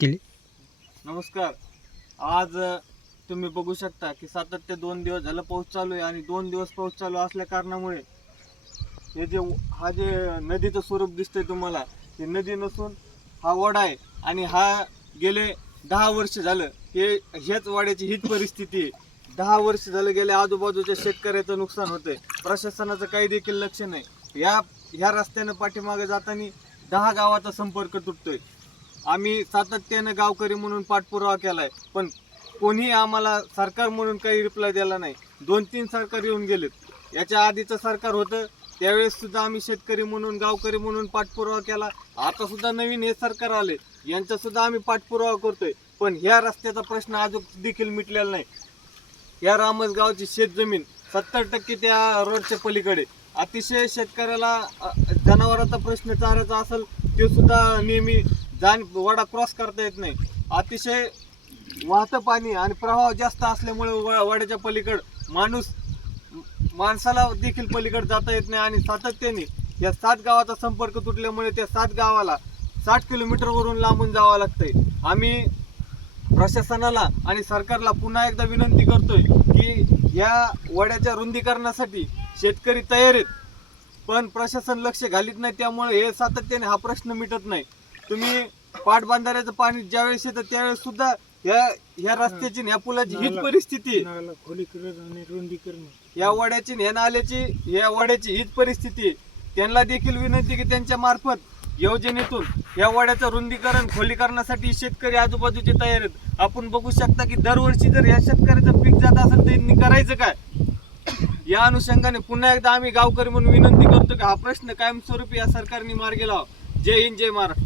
केली. नमस्कार. आज तुम्ही बघू शकता की सातत्य दोन दिवस झालं पाऊस चालू आहे आणि दोन दिवस पाऊस चालू असल्या कारणामुळे हे जे हा जे नदीचं स्वरूप दिसतंय तुम्हाला हे नदी नसून हा ओढा आहे आणि हा गेले दहा वर्ष झालं. हे हेच वाड्याची हीच परिस्थिती आहे. दहा वर्ष झालं गेले आजूबाजूच्या शेतकऱ्याचं नुकसान होतंय. प्रशासनाचं काही देखील लक्ष नाही. या ह्या रस्त्यानं पाठीमागे जाताना दहा गावाचा संपर्क तुटतोय. आम्ही सातत्यानं गावकरी म्हणून पाठपुरावा केलाय पण कोणी आम्हाला सरकार म्हणून काही रिप्लाय दिला नाही. दोन तीन सरकार येऊन गेलेत. याच्या आधीचं सरकार होतं त्यावेळेस सुद्धा आम्ही शेतकरी म्हणून गावकरी म्हणून पाठपुरावा केला. आता सुद्धा नवीन हे सरकार आले यांचा सुद्धा आम्ही पाठपुरावा करतोय. पण ह्या रस्त्याचा प्रश्न अजून देखील मिटलेला नाही. या रामसगावची शेतजमीन सत्तर टक्के त्या रोडच्या पलीकडे. अतिशय शेतकऱ्याला जनावराचा जनावरांचा प्रश्न चारायचा असेल ते सुद्धा नेहमी जाण वडा क्रॉस करता येत नाही. अतिशय वाहतं पाणी आणि प्रवाह जास्त असल्यामुळे व- वड्याच्या पलीकड माणूस माणसाला देखील पलीकडे जाता येत नाही आणि सातत्याने या सात गावाचा संपर्क तुटल्यामुळे त्या सात गावाला साठ किलोमीटरवरून लांबून जावं लागतंय. आम्ही प्रशासनाला आणि सरकारला पुन्हा एकदा विनंती करतोय की या वड्याच्या रुंदीकरणासाठी शेतकरी तयार आहेत. पण प्रशासन लक्ष घालीत नाही त्यामुळे हे सातत्याने हा प्रश्न मिटत नाही. तुम्ही पाटबंधाऱ्याचं पाणी ज्यावेळेस येतं त्यावेळेस सुद्धा ह्या ह्या रस्त्याची ह्या पुलाची हीच परिस्थिती या वड्याची ह्या नाल्याची या वड्याची हीच परिस्थिती त्यांना देखील विनंती की त्यांच्या मार्फत योजनेतून या वड्याचं रुंदीकरण खोलीकरणासाठी शेतकरी आजूबाजूचे तयार आहेत. आपण बघू शकता की दरवर्षी जर या शेतकऱ्याचं पीक जात असेल तर यांनी करायचं काय? या अनुषंगाने पुन्हा एकदा आम्ही गावकरी म्हणून विनंती करतो की हा प्रश्न कायमस्वरूपी या सरकारने मार्गी लावा. जय हिंद जय महाराष्ट्र.